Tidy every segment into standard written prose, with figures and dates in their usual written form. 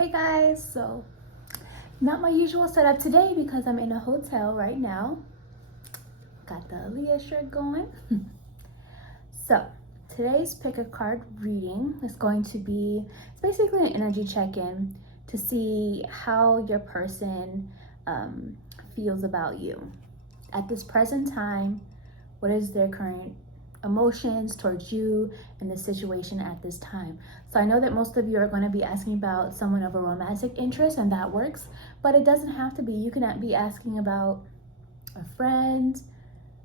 Hey guys, so not my usual setup today because I'm in a hotel right now. Got the Aaliyah shirt going. So today's pick a card reading is going to be, it's basically an energy check-in to see how your person feels about you. At this present time, what is their current emotions towards you and the situation at this time? So I know that most of you are going to be asking about someone of a romantic interest, and that works, but it doesn't have to be. You can be asking about a friend,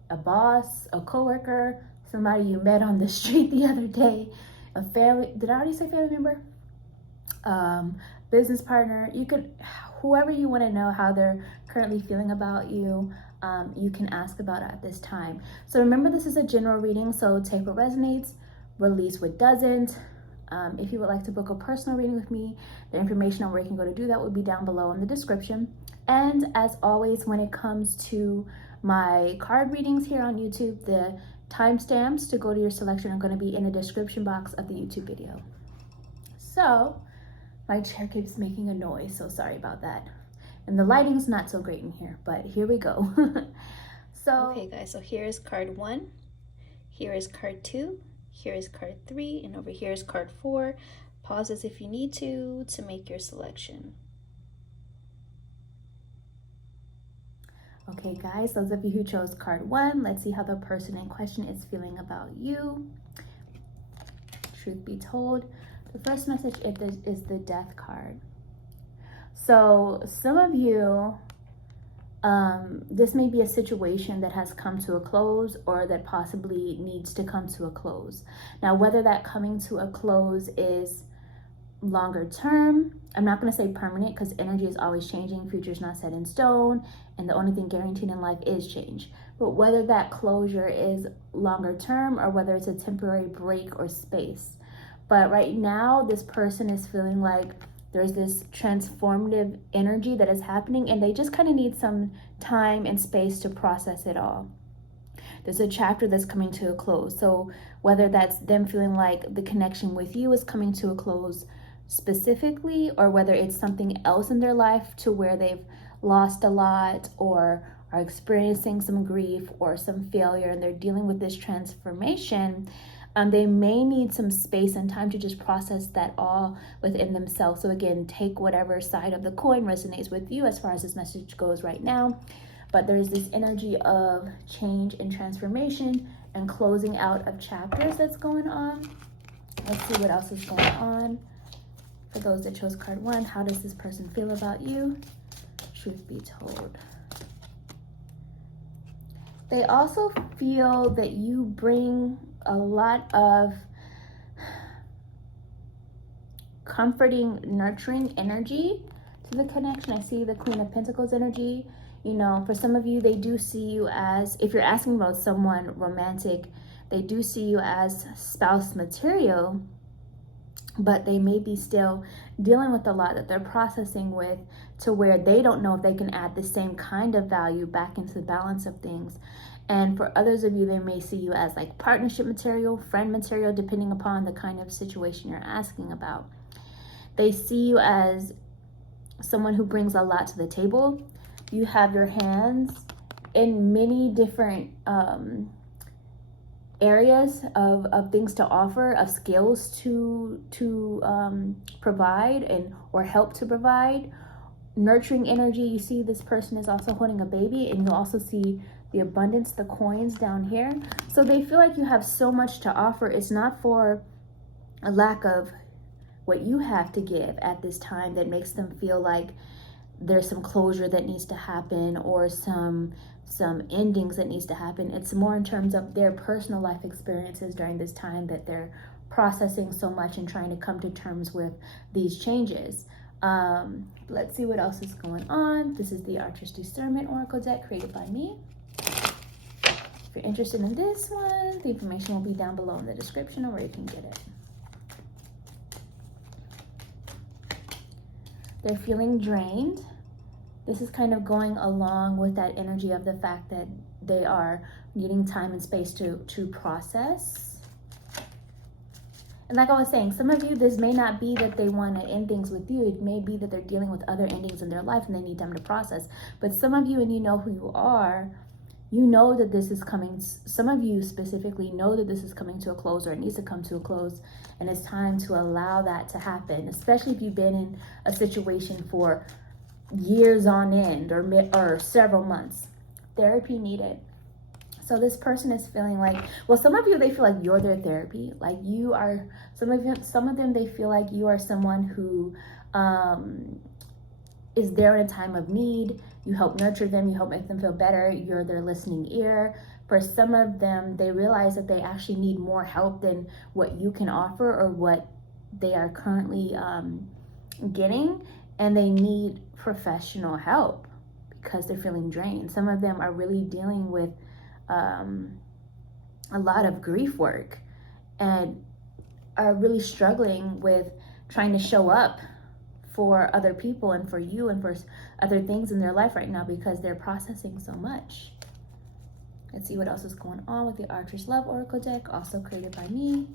a boss, a coworker, somebody you met on the street the other day, a family, did I already say family member? Business partner. You could, whoever you want to know how they're currently feeling about you, you can ask about it at this time. So remember, this is a general reading, so take what resonates, release what doesn't. If you would like to book a personal reading with me, the information on where you can go to do that will be down below in the description. And as always, when it comes to my card readings here on YouTube, the timestamps to go to your selection are going to be in the description box of the YouTube video. So my chair keeps making a noise, so sorry about that. And the lighting's not so great in here, but here we go. Okay guys, so here is card 1, here is card 2, here is card 3, and over here is card 4. Pause this if you need to make your selection. Okay guys, those of you who chose card 1, let's see how the person in question is feeling about you. Truth be told, the first message is the Death card. So some of you, this may be a situation that has come to a close or that possibly needs to come to a close. Now, whether that coming to a close is longer term, I'm not going to say permanent because energy is always changing, future is not set in stone, and the only thing guaranteed in life is change. But whether that closure is longer term or whether it's a temporary break or space. But right now, this person is feeling like there's this transformative energy that is happening, and they just kind of need some time and space to process it all. There's a chapter that's coming to a close. So whether that's them feeling like the connection with you is coming to a close specifically, or whether it's something else in their life to where they've lost a lot or are experiencing some grief or some failure and they're dealing with this transformation, they may need some space and time to just process that all within themselves. So again, take whatever side of the coin resonates with you as far as this message goes right now. But there's this energy of change and transformation and closing out of chapters that's going on. Let's see what else is going on. For those that chose card 1, how does this person feel about you? Truth be told. They also feel that you bring a lot of comforting, nurturing energy to the connection. I see the Queen of Pentacles energy. You know, for some of you, they do see you as, if you're asking about someone romantic, they do see you as spouse material, but they may be still dealing with a lot that they're processing with, to where they don't know if they can add the same kind of value back into the balance of things. And for others of you, they may see you as like partnership material, friend material, depending upon the kind of situation you're asking about. They see you as someone who brings a lot to the table. You have your hands in many different areas of things to offer, of skills to provide and or help to provide. Nurturing energy, you see this person is also holding a baby, and you'll also see the abundance, the coins down here. So they feel like you have so much to offer. It's not for a lack of what you have to give at this time that makes them feel like there's some closure that needs to happen or some endings that needs to happen. It's more in terms of their personal life experiences during this time that they're processing so much and trying to come to terms with these changes. Let's see what else is going on. This is the Archer's Discernment Oracle deck created by me. If you're interested in this one, the information will be down below in the description or where you can get it. They're feeling drained. This is kind of going along with that energy of the fact that they are needing time and space to process. And like I was saying, some of you, this may not be that they want to end things with you. It may be that they're dealing with other endings in their life and they need time to process. But some of you, and you know who you are, you know that this is coming. Some of you specifically know that this is coming to a close, or it needs to come to a close. And it's time to allow that to happen, especially if you've been in a situation for years on end or several months. Therapy needed. So this person is feeling like, well, some of you, they feel like you're their therapy. Like you are, some of them, they feel like you are someone who is there in a time of need. You help nurture them, you help make them feel better. You're their listening ear. For some of them, they realize that they actually need more help than what you can offer or what they are currently getting. And they need professional help because they're feeling drained. Some of them are really dealing with a lot of grief work and are really struggling with trying to show up for other people and for you and for other things in their life right now because they're processing so much. Let's see what else is going on with the Archer's Love Oracle deck, also created by me.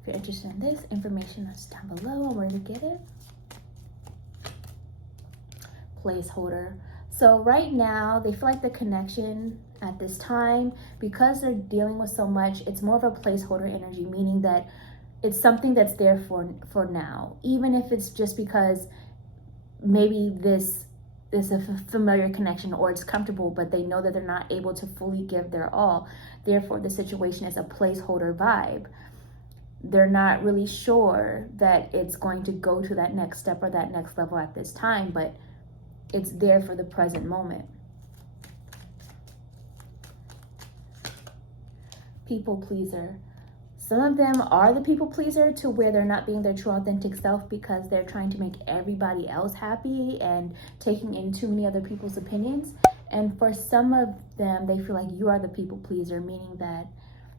If you're interested in this, information is down below on where to get it. Placeholder. So right now, they feel like the connection at this time, because they're dealing with so much, it's more of a placeholder energy, meaning that it's something that's there for now. Even if it's just because maybe this is a familiar connection or it's comfortable, but they know that they're not able to fully give their all. Therefore, the situation is a placeholder vibe. They're not really sure that it's going to go to that next step or that next level at this time, but it's there for the present moment. People pleaser. Some of them are the people pleaser to where they're not being their true authentic self because they're trying to make everybody else happy and taking in too many other people's opinions. And for some of them, they feel like you are the people pleaser, meaning that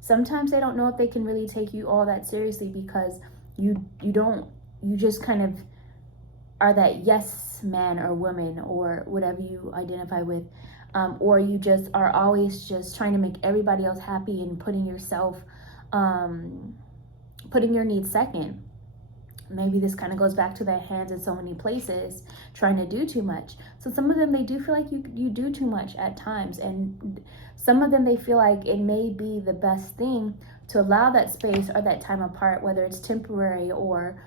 sometimes they don't know if they can really take you all that seriously because you just kind of are that yes man or woman or whatever you identify with, or you just are always just trying to make everybody else happy and putting yourself, putting your needs second. Maybe this kind of goes back to their hands in so many places, trying to do too much. So some of them, they do feel like you do too much at times. And some of them, they feel like it may be the best thing to allow that space or that time apart, whether it's temporary or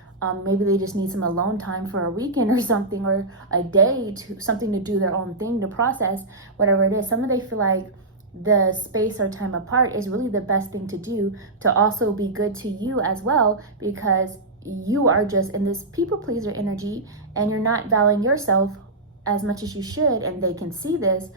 maybe they just need some alone time for a weekend or something, or a day, to something to do their own thing, to process whatever it is. Some of them feel like the space or time apart is really the best thing to do to also be good to you as well, because you are just in this people pleaser energy and you're not valuing yourself as much as you should, and they can see this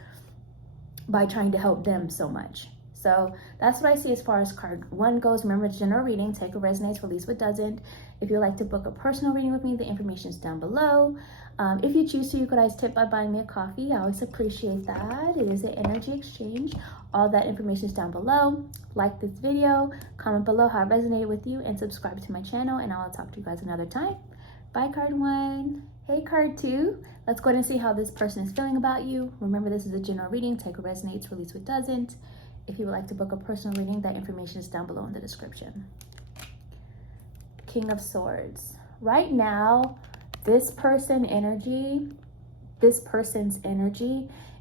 by trying to help them so much. So that's what I see as far as card 1 goes. Remember, it's general reading. Take what resonates, release what doesn't. If you'd like to book a personal reading with me, the information is down below. If you choose to, you could always tip by buying me a coffee. I always appreciate that. It is an energy exchange. All that information is down below. Like this video, comment below how it resonated with you, and subscribe to my channel, and I'll talk to you guys another time. Bye, card 1. Hey, card 2. Let's go ahead and see how this person is feeling about you. Remember, this is a general reading. Take what resonates, release what doesn't. If you would like to book a personal reading, that information is down below in the description. King of Swords. Right now, this person's energy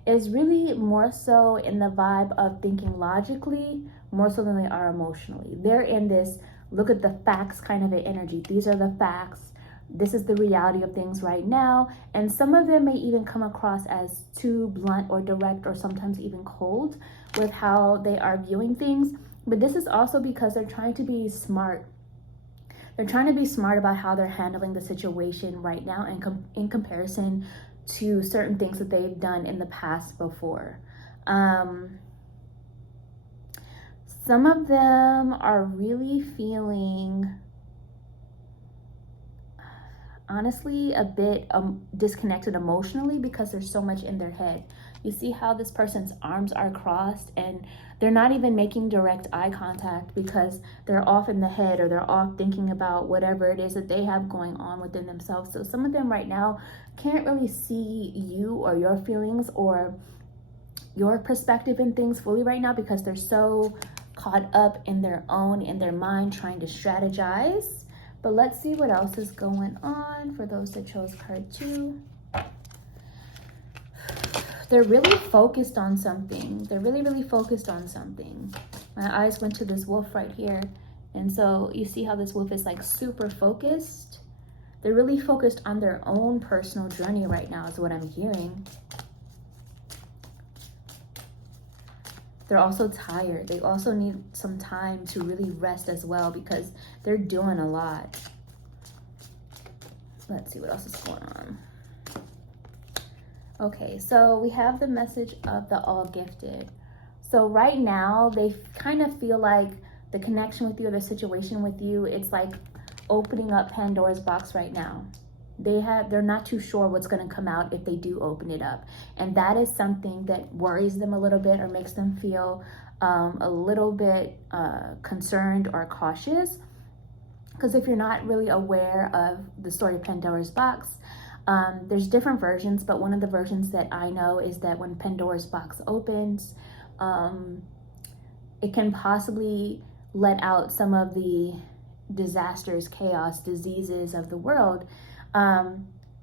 is really more so in the vibe of thinking logically, more so than they are emotionally. They're in this look at the facts kind of an energy. These are the facts. This is the reality of things right now. And some of them may even come across as too blunt or direct, or sometimes even cold with how they are viewing things. But this is also because they're trying to be smart. They're trying to be smart about how they're handling the situation right now in comparison to certain things that they've done in the past before. Some of them are really feeling, honestly, a bit disconnected emotionally because there's so much in their head. You see how this person's arms are crossed and they're not even making direct eye contact because they're off in the head, or they're off thinking about whatever it is that they have going on within themselves. So some of them right now can't really see you or your feelings or your perspective in things fully right now because they're so caught up in their mind, trying to strategize. But let's see what else is going on for those that chose card 2. They're really focused on something. They're really, really focused on something. My eyes went to this wolf right here. And so you see how this wolf is like super focused. They're really focused on their own personal journey right now is what I'm hearing. They're also tired. They also need some time to really rest as well because they're doing a lot. Let's see what else is going on. Okay, so we have the message of the all gifted. So right now, they kind of feel like the connection with you or the situation with you, it's like opening up Pandora's box right now. They're not too sure what's going to come out if they do open it up. And that is something that worries them a little bit or makes them feel a little bit concerned or cautious. Because if you're not really aware of the story of Pandora's box, there's different versions, but one of the versions that I know is that when Pandora's box opens, it can possibly let out some of the disasters, chaos, diseases of the world.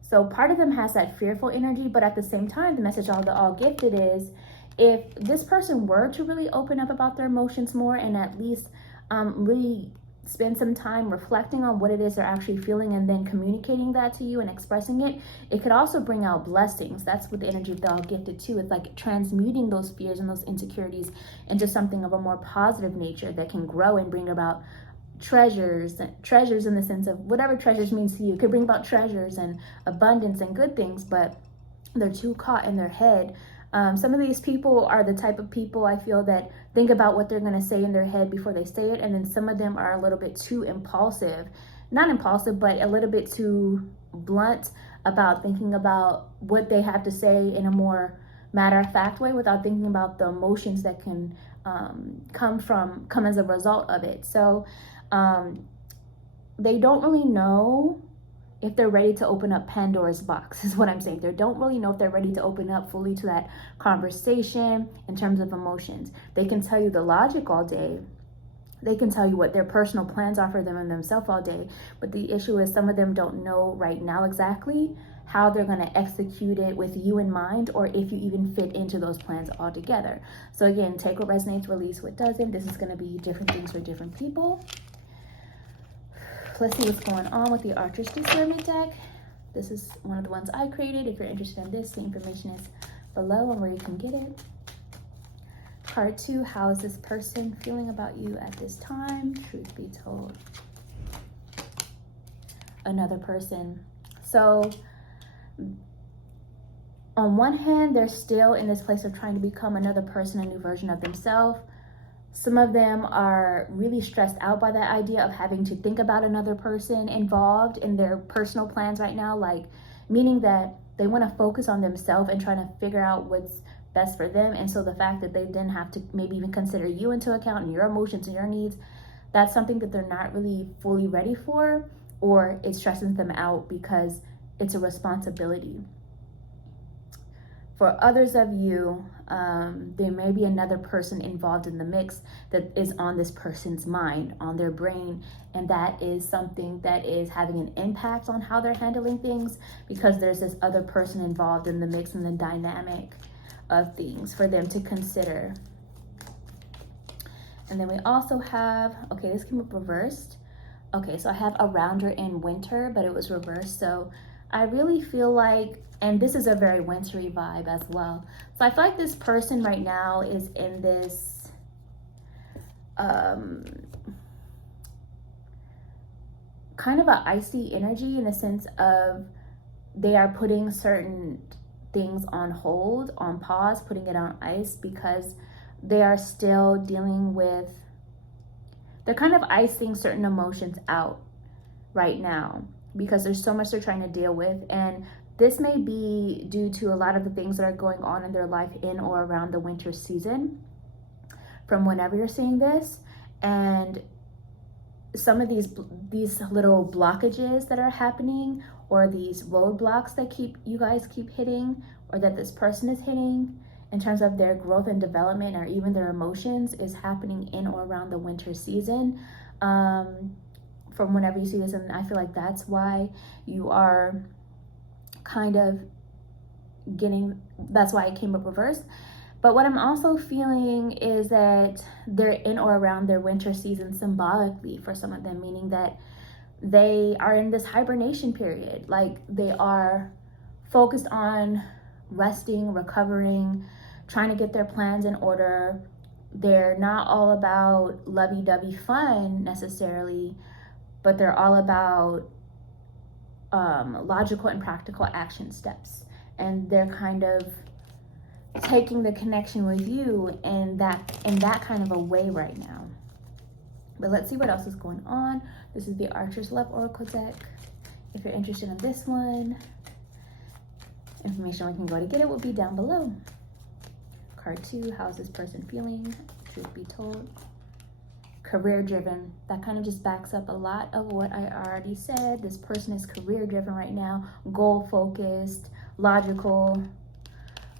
So part of them has that fearful energy, but at the same time, the message of the all gifted is if this person were to really open up about their emotions more and at least really spend some time reflecting on what it is they're actually feeling and then communicating that to you and expressing it, it could also bring out blessings. That's what the energy of the all gifted too. It's like transmuting those fears and those insecurities into something of a more positive nature that can grow and bring about treasures in the sense of whatever treasures means to you. It could bring about treasures and abundance and good things, but they're too caught in their head. Some of these people are the type of people I feel that think about what they're going to say in their head before they say it. And then some of them are a little bit too impulsive, not impulsive, but a little bit too blunt about thinking about what they have to say in a more matter-of-fact way without thinking about the emotions that can come as a result of it. So they don't really know if they're ready to open up Pandora's box, is what I'm saying. They don't really know if they're ready to open up fully to that conversation in terms of emotions. They can tell you the logic all day. They can tell you what their personal plans are for them and themselves all day. But the issue is some of them don't know right now exactly how they're going to execute it with you in mind, or if you even fit into those plans altogether. So again, take what resonates, release what doesn't. This is going to be different things for different people. Let's see what's going on with the Archer's Discernment deck. This is one of the ones I created. If you're interested in this, the information is below on where you can get it. Card 2, how is this person feeling about you at this time? Truth be told. Another person. So on one hand, they're still in this place of trying to become another person, a new version of themselves. Some of them are really stressed out by that idea of having to think about another person involved in their personal plans right now, like meaning that they want to focus on themselves and trying to figure out what's best for them. And so the fact that they then have to maybe even consider you into account and your emotions and your needs, that's something that they're not really fully ready for, or it stresses them out because it's a responsibility. For others of you, there may be another person involved in the mix that is on this person's mind, on their brain, and that is something that is having an impact on how they're handling things because there's this other person involved in the mix and the dynamic of things for them to consider. And then we also have, okay, this came up reversed. Okay, so I have a rounder in winter, but it was reversed. So I really feel like, and this is a very wintry vibe as well. So I feel like this person right now is in this kind of an icy energy in the sense of they are putting certain things on hold, on pause, putting it on ice because they are still dealing with, they're kind of icing certain emotions out right now because there's so much they're trying to deal with. And this may be due to a lot of the things that are going on in their life in or around the winter season from whenever you're seeing this. And some of these little blockages that are happening, or these roadblocks that you guys keep hitting, or that this person is hitting, in terms of their growth and development, or even their emotions, is happening in or around the winter season. From whenever you see this, and I feel like that's why you are kind of that's why it came up reversed. But what I'm also feeling is that they're in or around their winter season symbolically for some of them, meaning that they are in this hibernation period. Like, they are focused on resting, recovering, trying to get their plans in order. They're not all about lovey-dovey fun necessarily, but they're all about logical and practical action steps. And they're kind of taking the connection with you in that kind of a way right now. But let's see what else is going on. This is the Archer's Love Oracle deck. If you're interested in this one, information we can go to get it will be down below. Card 2, how's this person feeling? Truth be told. Career driven. That kind of just backs up a lot of what I already said. This person is career driven right now, goal focused, logical,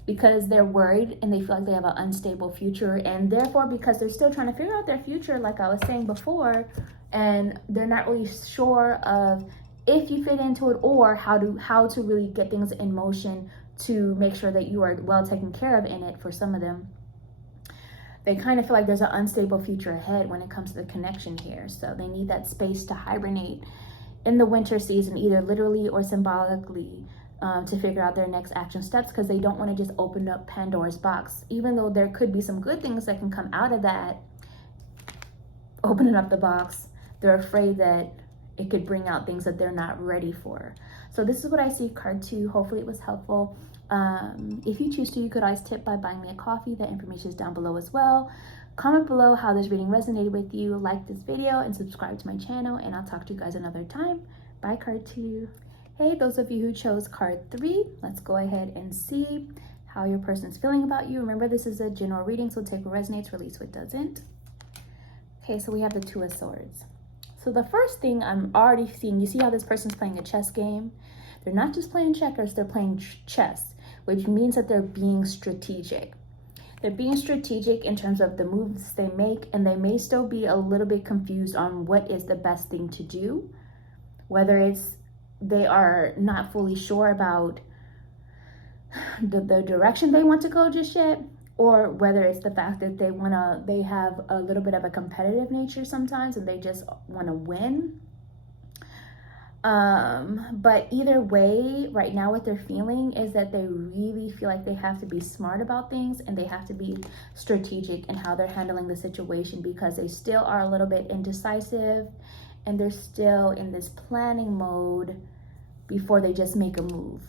because they're worried and they feel like they have an unstable future, and therefore because they're still trying to figure out their future, like I was saying before, and they're not really sure of if you fit into it, or how to really get things in motion to make sure that you are well taken care of in it. For some of them, they kind of feel like there's an unstable future ahead when it comes to the connection here. So they need that space to hibernate in the winter season, either literally or symbolically, to figure out their next action steps, because they don't want to just open up Pandora's box. Even though there could be some good things that can come out of that, opening up the box, they're afraid that it could bring out things that they're not ready for. So this is what I see, card 2. Hopefully it was helpful. If you choose to, you could always tip by buying me a coffee. That information is down below as well. Comment below how this reading resonated with you, like this video, and subscribe to my channel, and I'll talk to you guys another time. Bye, card 2. Hey, those of you who chose card 3, let's go ahead and see how your person's feeling about you. Remember, this is a general reading, so take what resonates, release what doesn't. Okay, so we have the 2 of Swords. So the first thing I'm already seeing, you see how this person's playing a chess game? They're not just playing checkers, they're playing chess, which means that they're being strategic. They're being strategic in terms of the moves they make, and they may still be a little bit confused on what is the best thing to do, whether it's they are not fully sure about the direction they want to go just yet, or whether it's the fact that they have a little bit of a competitive nature sometimes and they just want to win. But either way, right now what they're feeling is that they really feel like they have to be smart about things, and they have to be strategic in how they're handling the situation, because they still are a little bit indecisive, and they're still in this planning mode before they just make a move.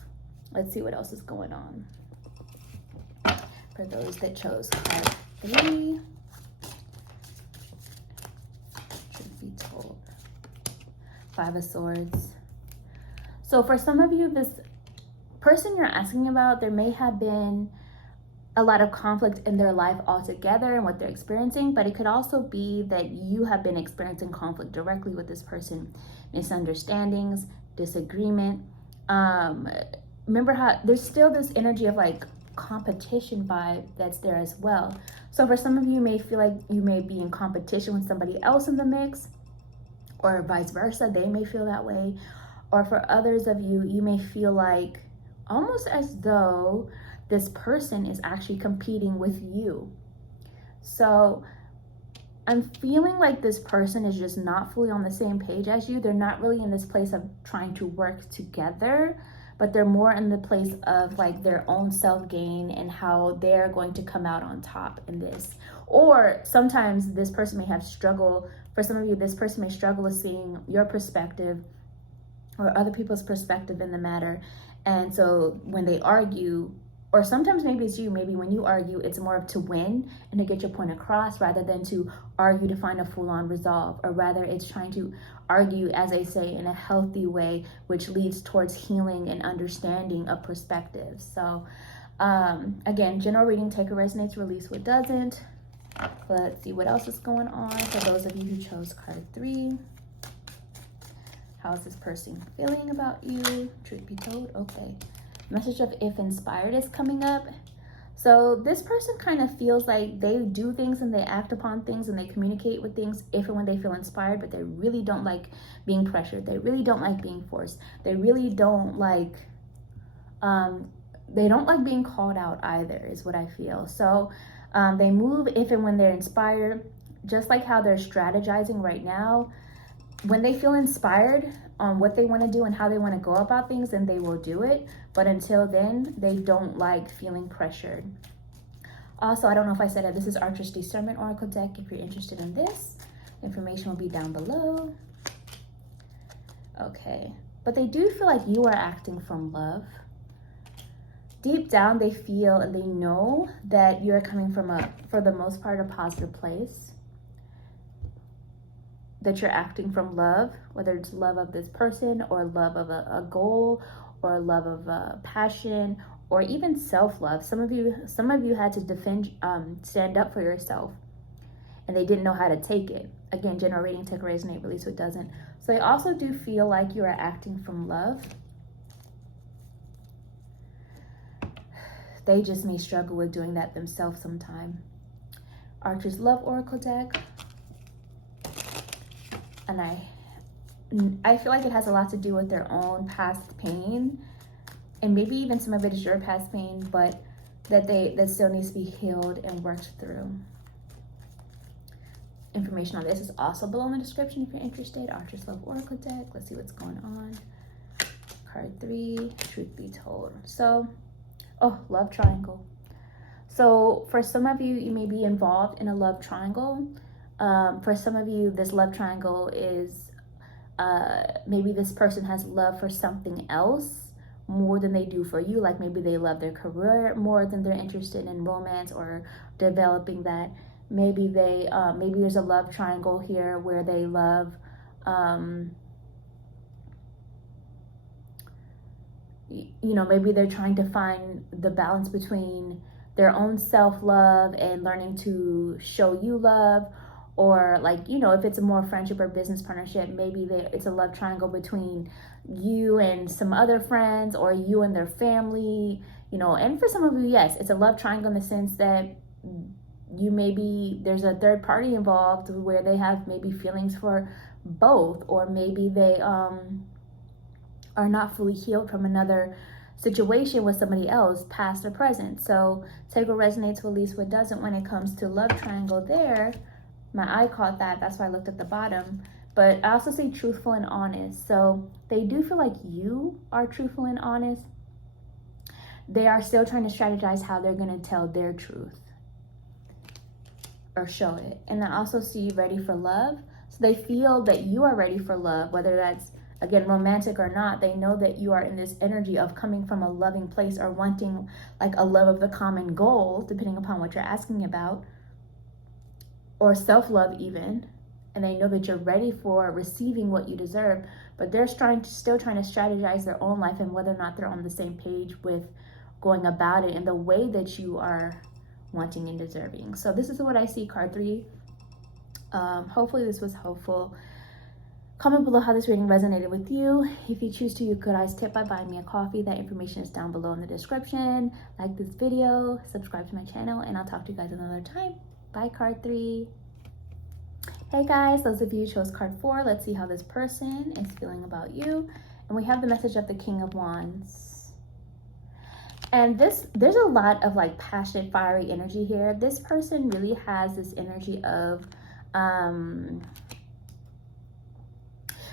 Let's see what else is going on for those that chose card 3. Should be told. 5 of Swords. So for some of you, this person you're asking about, there may have been a lot of conflict in their life altogether and what they're experiencing, but it could also be that you have been experiencing conflict directly with this person. Misunderstandings, disagreement. Remember how there's still this energy of like competition vibe that's there as well. So for some of you, may feel like you may be in competition with somebody else in the mix, or vice versa, they may feel that way. Or for others of you, you may feel like almost as though this person is actually competing with you. So I'm feeling like this person is just not fully on the same page as you. They're not really in this place of trying to work together, but they're more in the place of like their own self-gain and how they're going to come out on top in this. Or sometimes this person may have struggle. For some of you, this person may struggle with seeing your perspective or other people's perspective in the matter. And so when they argue, or sometimes maybe it's you, maybe when you argue, it's more of to win and to get your point across rather than to argue to find a full-on resolve, or rather it's trying to argue, as I say, in a healthy way, which leads towards healing and understanding of perspective. So again, general reading, take what resonates, release what doesn't. Let's see what else is going on for those of you who chose card 3. How is this person feeling about you? Truth be told, okay. Message of if inspired is coming up. So this person kind of feels like they do things and they act upon things and they communicate with things if and when they feel inspired, but they really don't like being pressured. They really don't like being forced. They really don't like, they don't like being called out either, is what I feel. So they move if and when they're inspired, just like how they're strategizing right now. When they feel inspired on what they want to do and how they want to go about things, then they will do it. But until then, they don't like feeling pressured. Also, I don't know if I said it, this is Archer's Discernment Oracle deck. If you're interested in this, information will be down below. Okay, but they do feel like you are acting from love. Deep down, they feel and they know that you're coming from for the most part, a positive place. That you're acting from love, whether it's love of this person or love of a goal or love of a passion or even self-love. Some of you had to stand up for yourself and they didn't know how to take it. Again, general reading, take a resonate, release what doesn't. So they also do feel like you are acting from love. They just may struggle with doing that themselves sometime. Archer's Love Oracle deck. And I feel like it has a lot to do with their own past pain, and maybe even some of it is your past pain, but that still needs to be healed and worked through. Information on this is also below in the description if you're interested. Archer's Love Oracle deck. Let's see what's going on. Card 3, truth be told. So, love triangle. So for some of you, you may be involved in a love triangle. For some of you, this love triangle is maybe this person has love for something else more than they do for you. Like maybe they love their career more than they're interested in romance or developing that. Maybe maybe there's a love triangle here where they love maybe they're trying to find the balance between their own self-love and learning to show you love. Or if it's a more friendship or business partnership, maybe it's a love triangle between you and some other friends or you and their family, and for some of you, yes, it's a love triangle in the sense that there's a third party involved where they have maybe feelings for both, or maybe they are not fully healed from another situation with somebody else, past or present. So take what resonates, release what doesn't when it comes to love triangle there. My eye caught that, that's why I looked at the bottom. But I also say truthful and honest. So they do feel like you are truthful and honest. They are still trying to strategize how they're going to tell their truth or show it. And I also see ready for love. So they feel that you are ready for love, whether that's, again, romantic or not. They know that you are in this energy of coming from a loving place or wanting like a love of the common goal, depending upon what you're asking about. Or self-love even, and they know that you're ready for receiving what you deserve, but they're still trying to strategize their own life and whether or not they're on the same page with going about it in the way that you are wanting and deserving. So this is what I see, card 3. Hopefully this was helpful. Comment below how this reading resonated with you. If you choose to, you could always tip by buying me a coffee. That information is down below in the description. Like this video, subscribe to my channel, and I'll talk to you guys another time. Bye, card 3. Hey guys, those of you who chose card 4, let's see how this person is feeling about you. And we have the message of the King of Wands. And there's a lot of like passionate, fiery energy here. This person really has this energy of,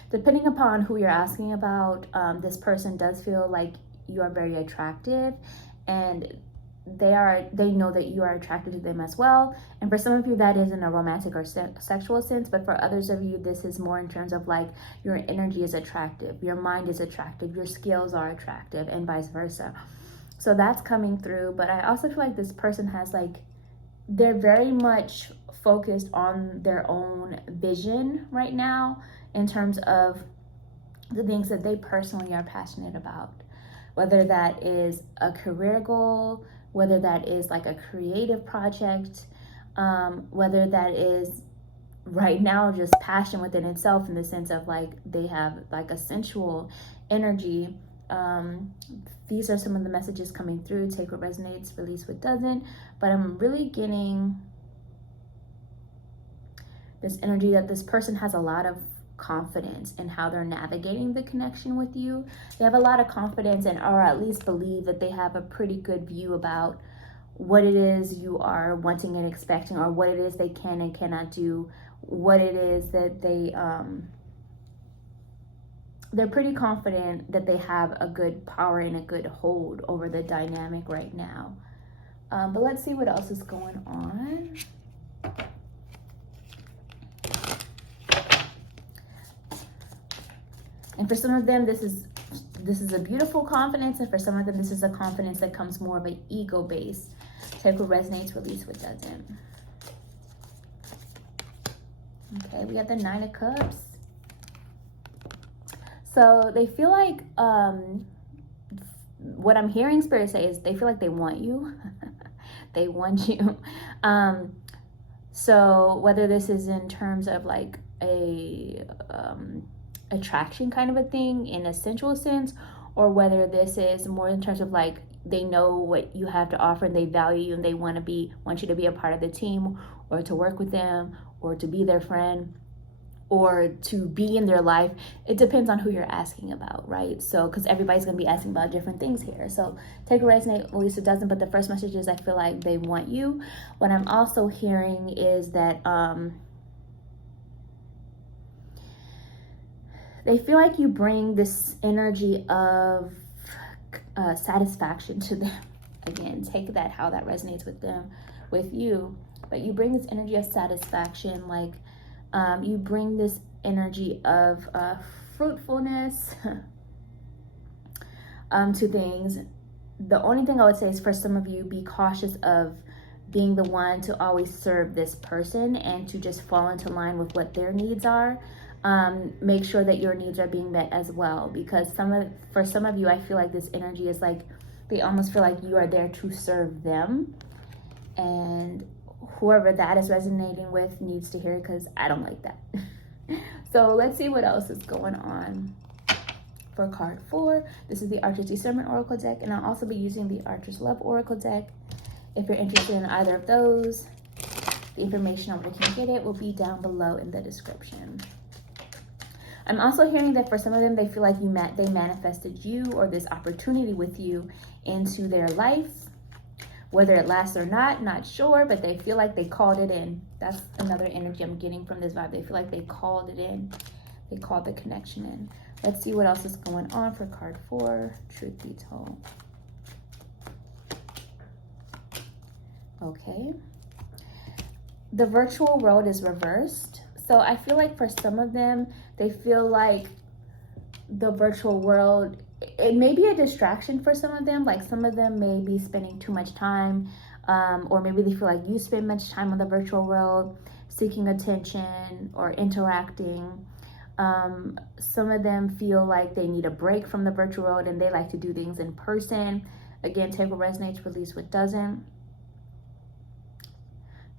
depending upon who you're asking about, this person does feel like you are very attractive, and they know that you are attracted to them as well. And for some of you, that is in a romantic or sexual sense, but for others of you, this is more in terms of like your energy is attractive, your mind is attractive, your skills are attractive, and vice versa. So that's coming through. But I also feel like this person has they're very much focused on their own vision right now in terms of the things that they personally are passionate about, whether that is a career goal, whether that is like a creative project, whether that is right now just passion within itself, in the sense of like they have like a sensual energy These are some of the messages coming through. Take what resonates, release what doesn't. But I'm really getting this energy that this person has a lot of confidence in how they're navigating the connection with you. They have a lot of confidence, and or at least believe that they have a pretty good view about what it is you are wanting and expecting, or what it is they can and cannot do, what it is that they're pretty confident that they have a good power and a good hold over the dynamic right now. But let's see what else is going on. And for some of them, this is a beautiful confidence, and for some of them, this is a confidence that comes more of an ego base. Take what resonates, release what doesn't. Okay, we got the 9 of Cups. So they feel like, what I'm hearing Spirit say is they feel like they want you. They want you. So whether this is in terms of like a attraction kind of a thing in a sensual sense, or whether this is more in terms of like they know what you have to offer and they value you and they want you to be a part of the team, or to work with them, or to be their friend, or to be in their life. It depends on who you're asking about, right? So, because everybody's going to be asking about different things here. So take a resonate, release it doesn't. But the first message is I feel like they want you. What I'm also hearing is that they feel like you bring this energy of satisfaction to them. Again, take that, how that resonates with them, with you. But you bring this energy of satisfaction, like you bring this energy of fruitfulness to things. The only thing I would say is for some of you, be cautious of being the one to always serve this person and to just fall into line with what their needs are. Make sure that your needs are being met as well, because for some of you, I feel like this energy is like they almost feel like you are there to serve them, and whoever that is resonating with needs to hear it, because I don't like that. So let's see what else is going on for card 4. This is the Archer's Discernment Oracle deck, and I'll also be using the Archer's Love Oracle deck. If you're interested in either of those, the information on where you can get it will be down below in the description. I'm also hearing that for some of them, they feel like they manifested you or this opportunity with you into their life. Whether it lasts or not sure, but they feel like they called it in. That's another energy I'm getting from this vibe. They feel like they called it in. They called the connection in. Let's see what else is going on for card 4, Truth Be Told. Okay. The virtual world is reversed. So I feel like for some of them, they feel like the virtual world, it may be a distraction for some of them. Like some of them may be spending too much time, or maybe they feel like you spend much time on the virtual world, seeking attention or interacting. Some of them feel like they need a break from the virtual world and they like to do things in person. Again, take what resonates, release what doesn't.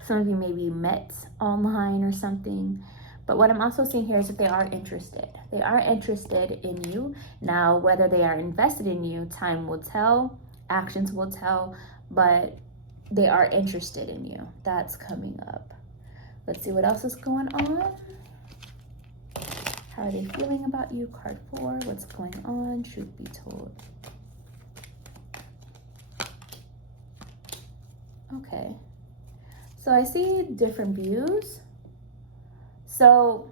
Some of you may be met online or something. But what I'm also seeing here is that they are interested. They are interested in you. Now, whether they are invested in you, time will tell, actions will tell, but they are interested in you. That's coming up. Let's see what else is going on. How are they feeling about you? Card 4, what's going on? Truth be told. Okay. So I see different views. So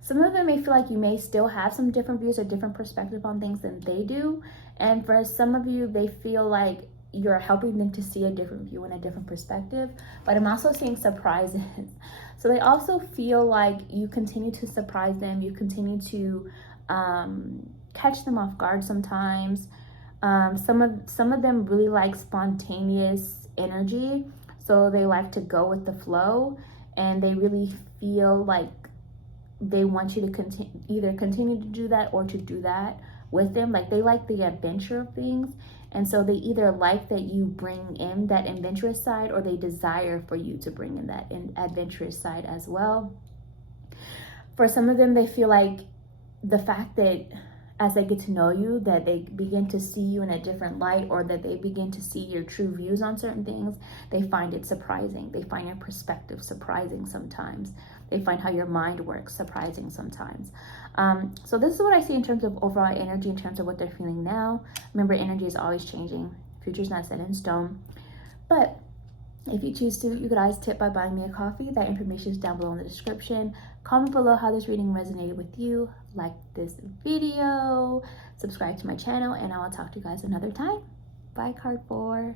some of them may feel like you may still have some different views or different perspective on things than they do. And for some of you, they feel like you're helping them to see a different view and a different perspective. But I'm also seeing surprises. So they also feel like you continue to surprise them. You continue to catch them off guard sometimes. Some of them really like spontaneous energy. So they like to go with the flow, and they really feel like they want you to either continue to do that or to do that with them. Like they like the adventure of things. And so they either like that you bring in that adventurous side, or they desire for you to bring in that adventurous side as well. For some of them, they feel like the fact that as they get to know you, that they begin to see you in a different light, or that they begin to see your true views on certain things, they find it surprising. They find your perspective surprising sometimes. They find how your mind works surprising sometimes. So this is what I see in terms of overall energy, in terms of what they're feeling now. Remember, energy is always changing. Future's not set in stone. But if you choose to, you could always tip by buying me a coffee. That information is down below in the description. Comment below how this reading resonated with you. Like this video, subscribe to my channel, and I will talk to you guys another time. Bye, card 4.